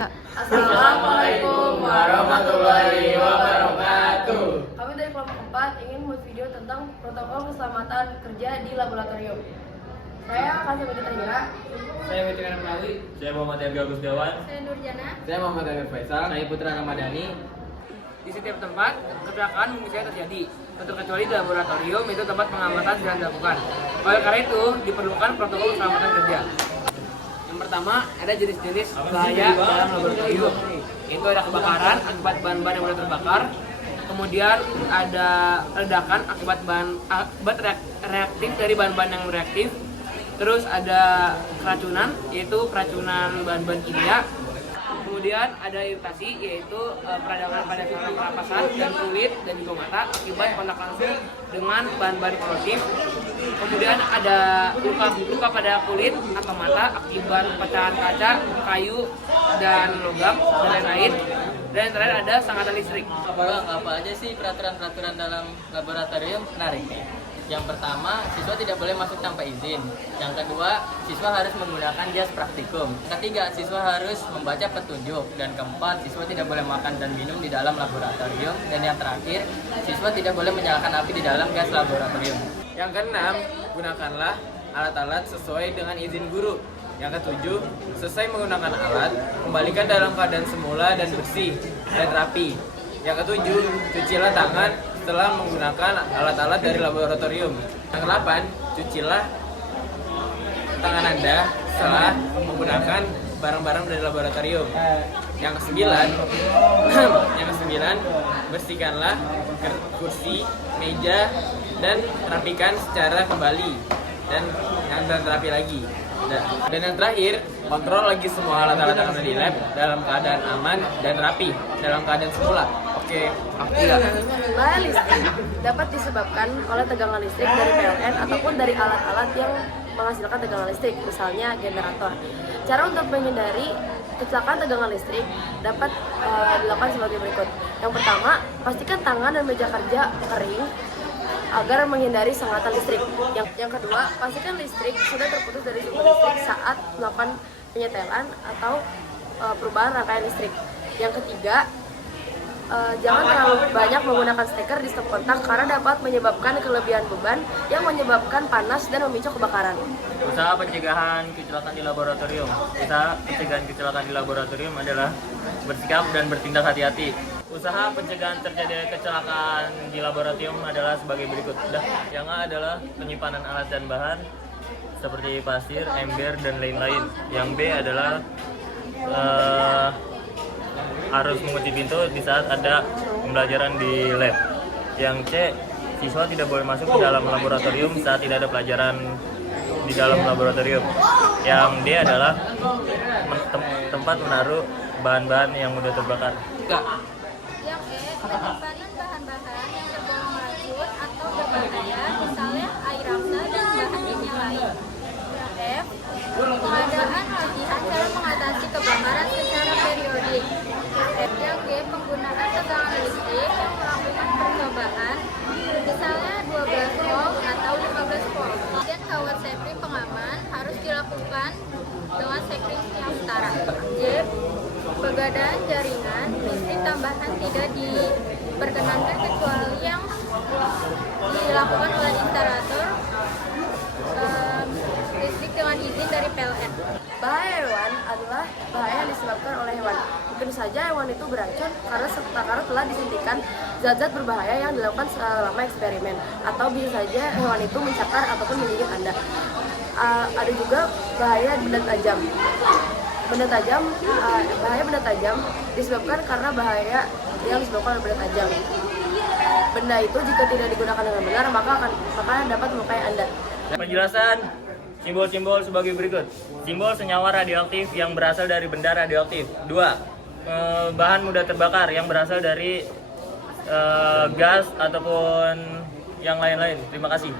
Assalamualaikum warahmatullahi wabarakatuh. Kami dari kelompok 4 ingin membuat video tentang protokol keselamatan kerja di laboratorium. Saya Kasih Tahira. Saya Witri Rahmawi. Saya Muhammad Yogi Agus Dewan. Saya Nurjana. Saya Muhammad Amir Faisal. Saya Putra Ramadhani. Di setiap tempat, kecelakaan mungkin terjadi, terkecuali di laboratorium itu tempat pengamatan sedang dilakukan. Oleh karena itu, diperlukan protokol keselamatan kerja. Yang pertama, ada jenis-jenis bahaya dalam laboratorium. Itu ada kebakaran akibat bahan-bahan yang mudah terbakar, kemudian ada ledakan akibat reaktif dari bahan-bahan yang reaktif, terus ada keracunan, yaitu keracunan bahan-bahan kimia. Kemudian ada iritasi, yaitu peradangan pada saluran pernapasan dan kulit dan juga mata akibat kontak langsung dengan bahan-bahan korosif. Kemudian ada luka pada kulit atau mata akibat pecahan kaca, kayu, dan logam dan lain-lain. Dan yang terakhir ada sangatan listrik. Apa aja sih peraturan-peraturan dalam laboratorium? Menarik nih. Yang pertama, siswa tidak boleh masuk tanpa izin. Yang kedua, siswa harus menggunakan jas praktikum. Ketiga, siswa harus membaca petunjuk. Dan keempat, siswa tidak boleh makan dan minum di dalam laboratorium. Dan yang terakhir, siswa tidak boleh menyalakan api di dalam gas laboratorium. Yang keenam, gunakanlah alat-alat sesuai dengan izin guru. Yang ketujuh, selesai menggunakan alat, kembalikan dalam keadaan semula dan bersih dan rapi. Yang ketujuh, cucilah tangan setelah menggunakan alat-alat dari laboratorium. Yang kedelapan, cucilah tangan Anda setelah menggunakan barang-barang dari laboratorium. Yang kesembilan, bersihkanlah kursi, meja, dan rapikan secara kembali dan yang terapi lagi. Dan yang terakhir, kontrol lagi semua alat-alat yang ada di lab dalam keadaan aman dan rapi, dalam keadaan semula. Oke, Akila. Bahaya listrik dapat disebabkan oleh tegangan listrik dari PLN ataupun dari alat-alat yang menghasilkan tegangan listrik, misalnya generator. Cara untuk menghindari kecelakaan tegangan listrik dapat dilakukan sebagai berikut. Yang pertama, pastikan tangan dan meja kerja kering agar menghindari sengatan listrik. Yang kedua, pastikan listrik sudah terputus dari sumber listrik saat melakukan penyetelan atau perubahan rangkaian listrik. Yang ketiga, jangan terlalu banyak menggunakan steker di stop kontak karena dapat menyebabkan kelebihan beban yang menyebabkan panas dan memicu kebakaran. Usaha pencegahan kecelakaan di laboratorium. Usaha pencegahan kecelakaan di laboratorium adalah bersikap dan bertindak hati-hati. Usaha pencegahan terjadi kecelakaan di laboratorium adalah sebagai berikut. Yang A adalah penyimpanan alat dan bahan seperti pasir, ember, dan lain-lain. Yang B adalah harus mengunci pintu di saat ada pembelajaran di lab. Yang C, siswa tidak boleh masuk ke dalam laboratorium saat tidak ada pelajaran di dalam laboratorium. Yang D adalah tempat menaruh bahan-bahan yang mudah terbakar. Yang E, penyimpanan bahan-bahan yang tergolong racun atau berbahaya, misalnya air ramsa dan bahan kimia lain. Yang F, pengadaan latihan cara mengatasi kebakaran secara periodik. Yang G, penggunaan tegangan listrik yang melakukan percobaan, misalnya 12 volt atau 15 volt. Dan kawat safety pengaman harus dilakukan dengan safety yang setara. J, pegadaan jaringan listrik tambahan tidak diperkenankan kecuali yang dilakukan oleh instalator listrik dengan izin dari PLN. Bahaya hewan adalah bahaya yang disebabkan oleh hewan. Mungkin saja hewan itu beracun karena telah disuntikan zat-zat berbahaya yang dilakukan selama eksperimen, atau bisa saja hewan itu mencakar ataupun menggigit Anda. Ada juga bahaya benda tajam. Bahaya benda tajam disebabkan karena bahaya yang disebabkan oleh benda tajam. Benda itu jika tidak digunakan dengan benar maka dapat melukai Anda. Penjelasan simbol-simbol sebagai berikut. Simbol senyawa radioaktif yang berasal dari benda radioaktif. 2. Bahan mudah terbakar yang berasal dari gas ataupun yang lain-lain. Terima kasih.